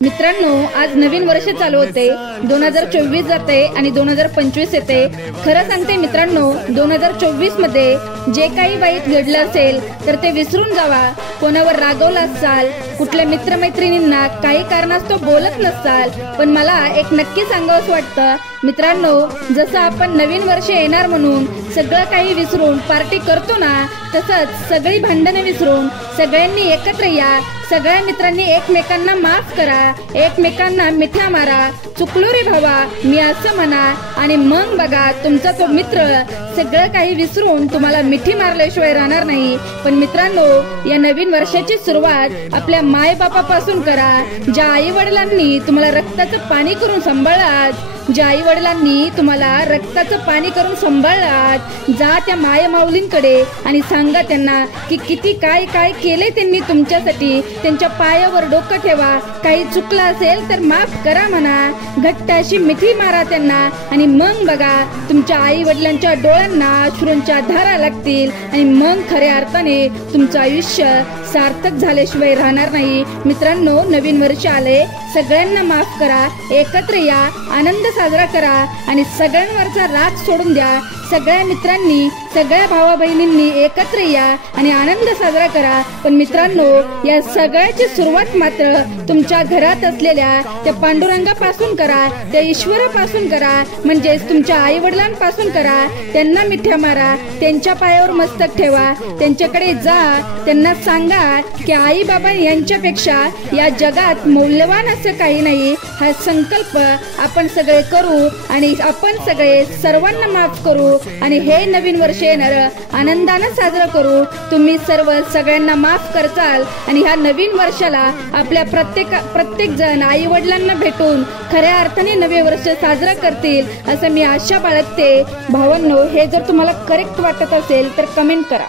मित्रांनो, आज नवीन वर्ष चालू होते। 2024 जाते आणि 2025 येते। खरं सांगते मित्रांनो, 2024 मध्ये जे काही वाईट घडलं असेल तर ते विसरून जावा। कोणावर रागवला असाल, कुठल्या मित्रमैत्रिणींना काही कारणास्तव बोलत नसाल, पण मला एक नक्की सांगावंच वाटतं मित्रांनो, जसं आपण नवीन वर्ष येणार म्हणून सगळं काही विसरून पार्टी करतो ना, तसंच सगळी भांडणं विसरून सगळ्यांनी एकत्र या। सगळ्या मित्रांनी एकमेकांना माफ करा, एकमेकांना मिठ्या मारा, चुकलो रे भावा मी असं म्हणा, आणि मग बघा तुमचा तो मित्र सगळं काही विसरून तुम्हाला मिठी मारल्याशिवाय राहणार नाही। पण मित्रांनो, या नवीन वर्षाची सुरुवात आपल्या माय बापापासून करा। ज्या आई वडिलांनी तुम्हाला रक्ताचं पाणी करून सांभाळलात, ज्या आई वडिलांनी तुम्हाला रक्ताचं पाणी करून सांभाळलात, जा त्या माय माऊलींकडे आणि सांगा त्यांना की किती काय काय केले त्यांनी तुमच्यासाठी। त्यांच्या पायावर डोकं ठेवा, काही चुकलं असेल तर माफ करा म्हणा, घट्ट अशी मिठी मारा त्यांना, आणि मग बघा तुमच्या आई वडिलांच्या डोळ्यांना अश्रूंच्या धारा लागतील, आणि मग खऱ्या अर्थाने तुमचं आयुष्य सार्थक झाल्याशिवाय राहणार नाही। मित्रांनो, नवीन वर्ष आले, सगळ्यांना माफ करा, एकत्र या, आनंद साजरा करा, आणि सगळ्यांवरचा राग सोडून द्या। सगळ्या मित्रांनी, सगळ्या भावा बहिणींनी एकत्र या आणि आनंद साजरा करा। पण मित्रांनो, या सगळ्याची सुरुवात मात्र तुमच्या घरात असलेल्या त्या पांडुरंगापासून करा, त्या ईश्वरापासून करा, म्हणजेच तुमच्या आई वडिलांपासून करा। त्यांना मिठ्या मारा, त्यांच्या पायावर मस्तक ठेवा, त्यांच्याकडे जा, त्यांना सांगा की आई बाबा यांच्यापेक्षा या जगात मौल्यवान असं काही नाही। हा संकल्प आपण सगळे करू आणि आपण सगळे सर्वांना माफ करू, आणि हे नवीन वर्ष येणार आनंदाने साजरा करू। तुम्ही सर्व सगळ्यांना माफ करचाल आणि ह्या नवीन वर्षाला आपल्या प्रत्येक जण आई वडिलांना भेटून खऱ्या अर्थाने नवे वर्ष साजरा करतील असं मी आशा बाळगते। भावांनो, हे जर तुम्हाला करेक्ट वाटत असेल तर कमेंट करा।